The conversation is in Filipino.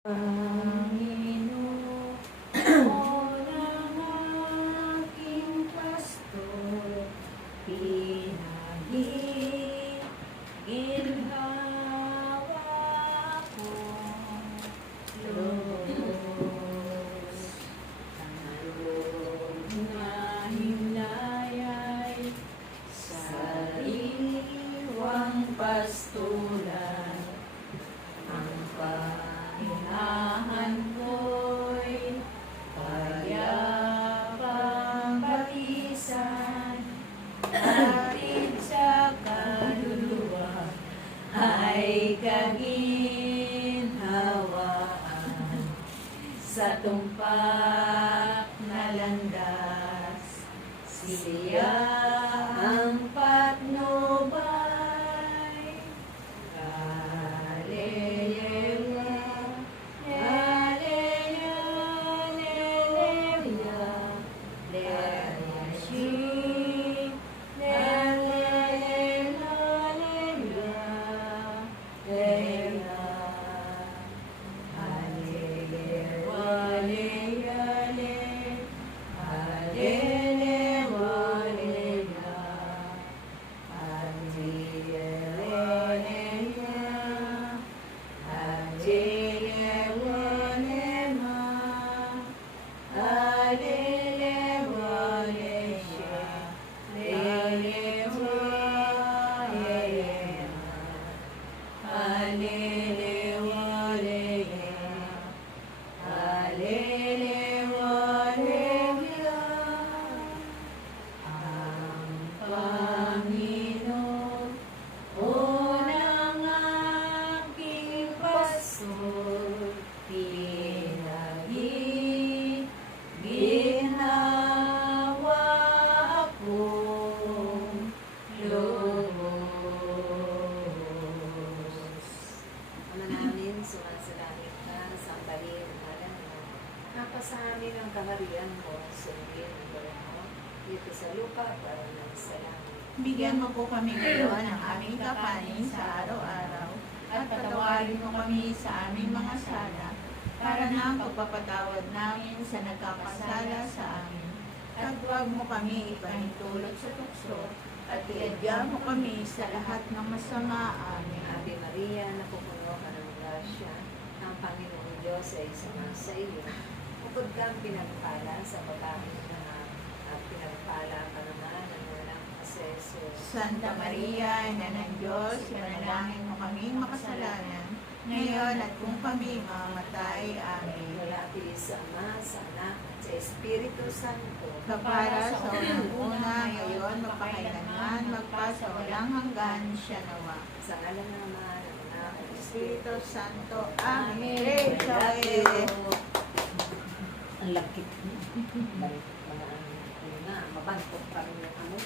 Panginoon ng aking pastor, ginhawa akong lubos. Naroon na hinayay sa sariwang pastulan, ang hinahan ko'y payapang batisan, hatid sa kaluluwa ay kaginhawaan. Sa tumpak na landas, siya ang patnubay. Sumasalangit ka, sambahin ang ngalan mo. Napasa amin ang kaharian mo, sundin ang gawa mo, dito sa lupa para ng sa langit. Bigyan mo po kami ngayon ng aming kapanin sa araw-araw, at patawarin mo kami sa aming mga sala, para na ang pagpapatawad namin sa nagkakasala sa amin. At huwag mo kami ipahintulot sa tukso, at iadya mo kami sa lahat ng masama. Amen. Ave Maria, napupuno ka ng grasya, ang Panginoong Diyos ay sa iyo. Bukod kang pinagpala sa babaeng lahat, at pinagpala ka naman ng walang kaseso. Santa Maria, Ina ng Diyos, manalangin mo kaming makasalanan, ngayon at kung kami mamamatay. Amen. Mula sa Ama, sa Anak, at sa Espiritu Santo, Kapara sa unang-una, ngayon, magpakailanman, magpasawalang hanggan, siya nawa. sa ngalan ng Ama, ng Anak, at ng Espiritu Espiritu Santo. Amen. Amen. Ang lakit. Balik mga ano na, mabantot pa rin yung ano.